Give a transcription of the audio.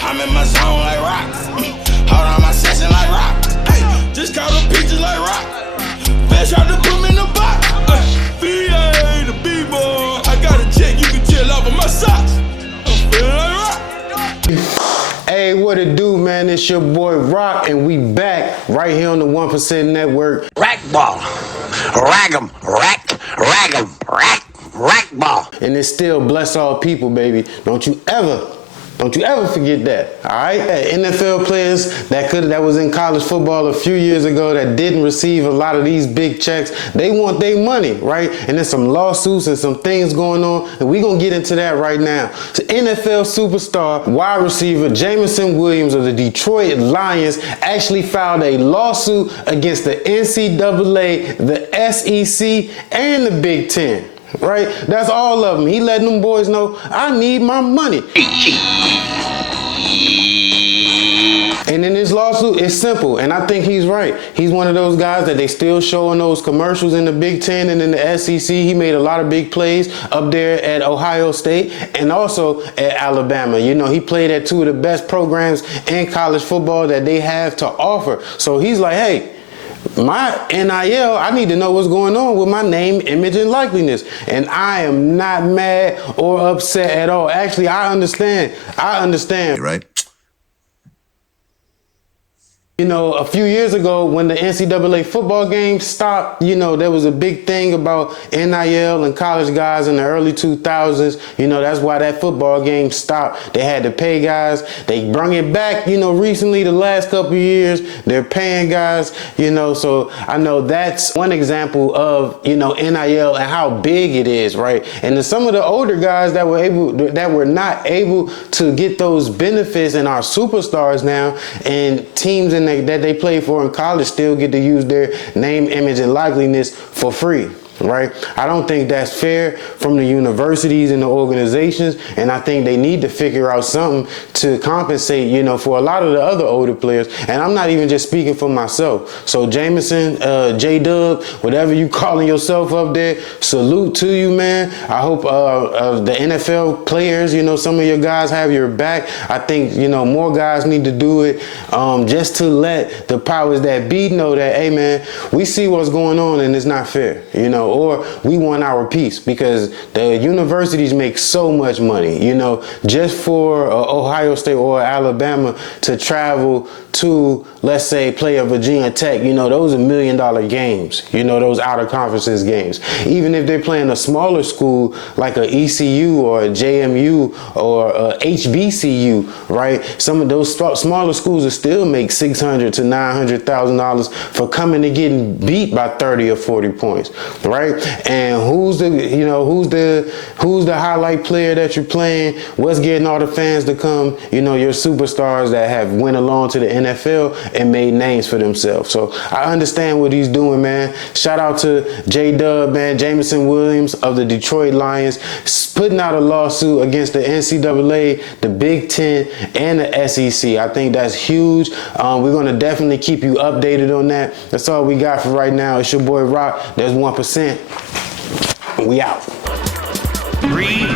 I'm in my zone like rock. Hold on my session like rock. Hey, just call the pictures like rock. Best tried to put me in the box. VA, the B-boy. I got a check, you can chill off of my socks. I'm feeling like rock. Hey, what it do, man? It's your boy Rock, and we back right here on the 1% Network. Rack ball. Rag 'em. Rag 'em. Rack ball. And it's still bless all people, baby. Don't you ever forget that, all right? NFL players that was in college football a few years ago that didn't receive a lot of these big checks, they want their money, right? And there's some lawsuits and some things going on, and we're going to get into that right now. So NFL superstar wide receiver Jameson Williams of the Detroit Lions actually filed a lawsuit against the NCAA, the SEC, and the Big 10. Right? That's all of them. He letting them boys know, I need my money. And in this lawsuit, it's simple, and I think he's right. He's one of those guys that they still showing those commercials in the Big 10 and in the SEC. He made a lot of big plays up there at Ohio State and also at Alabama. You know, he played at two of the best programs in college football that they have to offer. So he's like, hey, my NIL, I need to know what's going on with my name, image, and likeliness. And I am not mad or upset at all. Actually, I understand. Right? You know, a few years ago when the NCAA football game stopped, you know, there was a big thing about NIL and college guys in the early 2000s. You know, that's why that football game stopped. They had to pay guys. They brung it back, you know, recently, the last couple of years. They're paying guys, you know, so I know that's one example of, you know, NIL and how big it is, right? And then some of the older guys that were not able to get those benefits and are superstars now, and teams that they play for in college still get to use their name, image, and likeliness for free. Right? I don't think that's fair from the universities and the organizations, and I think they need to figure out something to compensate, you know, for a lot of the other older players. And I'm not even just speaking for myself. So Jameson, J-Dub, whatever you calling yourself up there, salute to you, man. I hope the NFL players, you know, some of your guys have your back. I think, you know, more guys need to do it just to let the powers that be know that, hey, man, we see what's going on and it's not fair, you know. Or we want our piece, because the universities make so much money, you know, just for Ohio State or Alabama to travel to, let's say, play a Virginia Tech, you know, those are $1 million games, you know, those out of conferences games. Even if they're playing a smaller school like a ECU or a JMU or a HBCU, right? Some of those smaller schools will still make $600,000 to $900,000 for coming and getting beat by 30 or 40 points, right? And who's the highlight player that you're playing? What's getting all the fans to come? You know, your superstars that have went along to the NFL and made names for themselves. So I understand what he's doing, man. Shout out to J-Dub, man, Jameson Williams of the Detroit Lions, putting out a lawsuit against the NCAA, the Big 10, and the SEC. I think that's huge. We're going to definitely keep you updated on that. That's all we got for right now. It's your boy Rock. There's 1%. We out. 3